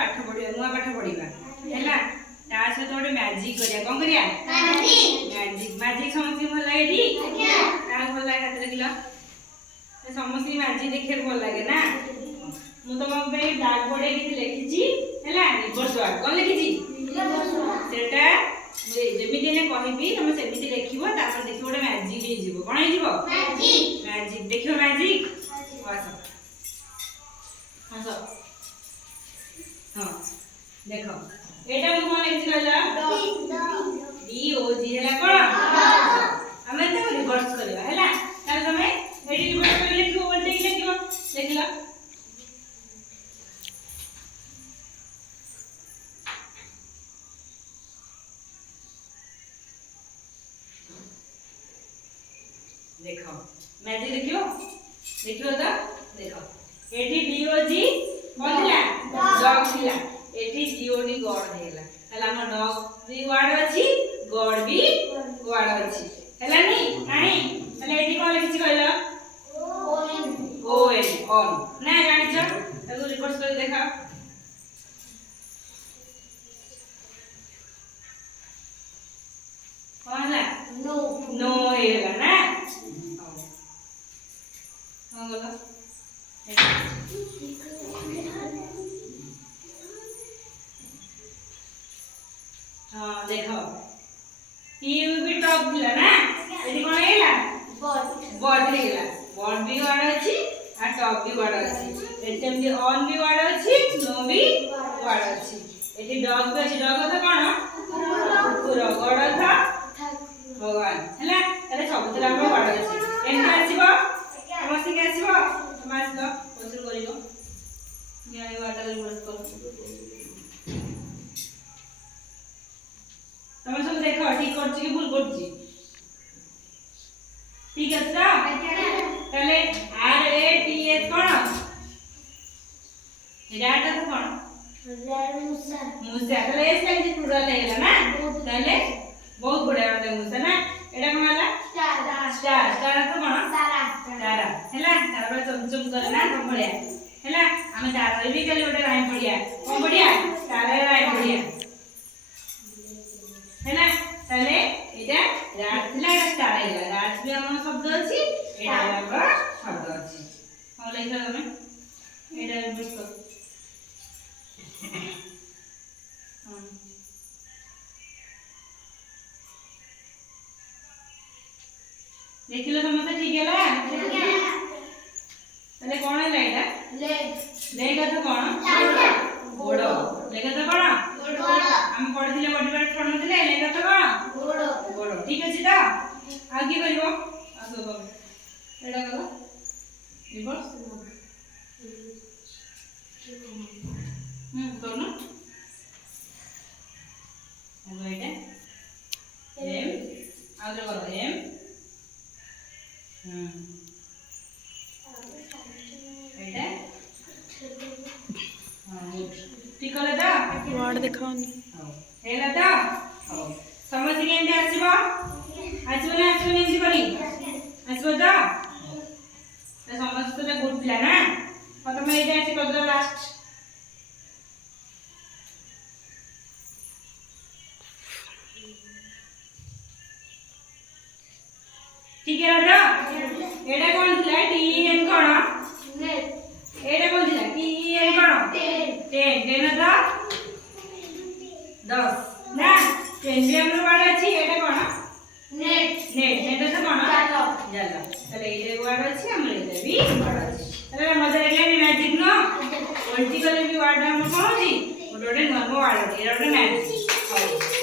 पाठ पढ़िया नुआ पाठ पढ़िया हैला ता से तो गोटे मैजिक करिया कोन करिया मैजिक मैजिक समझी भल लागे दी का भल लागे हाथ देखिला ए समझी मैजिक देखे भल लागे ना मु तो मो पे ब्लैक बोर्ड ए किति लिखिची हैला रिवर्स वर्ड कोन लिखिची रिवर्स वर्ड सेटा जेमिति ने कहबी हम सेमिति लिखिबो तापर देखिबो गोटे मैजिक हे जीवो कोन हे जीवो मैजिक मैजिक देखियो मैजिक आसो आसो हां देखो एटा मु कोन लिखि कहला डी ओ जी हैला कोन हमें तो रिवर्स करबा हैला तार तमे एडी रिवर्स कर लिखिबो बोलते कि लिखिबो देखिला देखो मैजिक देखियो देखियो तो देखो एटी डी ओ जी कोन थिला डॉग थिला एटी डी ओ डी गॉड हेला हला हम डॉग भी वर्ड अछि गॉड भी वर्ड अछि हला नी नाही हला एटी कोन लिखि कहला ओ एन ऑन ना जानि छ ताको रिवर्स कर देखा कोन हला नो नो हेला ना हाँ देखो टीवी भी टॉप दिला ना एडी कोन हेला बॉड हेला बॉड भी वर्ड अछि आ टॉप भी वर्ड अछि एटम भी ऑन भी वर्ड अछि नो भी वर्ड अछि एटी डॉग भी अछि डॉग तो कोन कुकुर गॉड था भगवान हैला अरे सब तरा हम वर्ड अछि एन आसीबो समझ के आसीबो समझ लो क्वेश्चन करियो या वाटर रिवर्स कर तमे सब देखो ठीक करछि कि भूल करछि ठीक है ना तले आर ए टी एच कोन एडाटा तो कोन मुसा मुसा तले एस लाइन प्लुरल हेला ना तले बहुत बड़ा वाला मुसा ना एडा कोन हला स्टार स्टार स्टार तो कोन तारा तारा हैला तारा बले चमचम करे ना तो बढ़िया हैला हम तारा भी कली गोटे राइम पढ़िया कोन पढ़िया तारा राइम पढ़िया हैला तले एटा रात थिला स्टार हेला रात भी हम शब्द अछि एटा हमर शब्द अछि हम लिखला तमे एटा रिवर्स कर देखिलो समझ ठीक हैला तले कोन हैला एटा लेग लेग तो कोन गोड़ लेग तो कोन गोड़ हम पढिले बॉडी पार्ट कोन थिले लेग तो कोन गोड़ गोड़ ठीक अछि त आगे करिवो आसो तमे एटा करो रिवर्स करो ना एटा एम आगे करो एम एटा हां ठीक करे दा वर्ड देखाओनी हेला दा समझ के एंड आसीबो आसीबो ना आसीबो नहीं करी आसीबो दा तो समझ तो गुड प्लान ना और तुम एटा आसी कर दो लास्ट ठीक है दा एटा कोन थिला टी एन कोन नेट एटा कोन थिला टी एन कोन 10 10 दा 10 ना 10 भी हमरो वर्ड अछि एटा कोन नेट नेट नेट तो कोन जालो जालो तले एटे वर्ड अछि हमरे एटे भी वर्ड अछि तले मजा लागले मैजिक नो पॉलिटिकल भी वर्ड हम कोन अछि ओडोडे नॉर्मल वर्ड अछि एटा मैजिक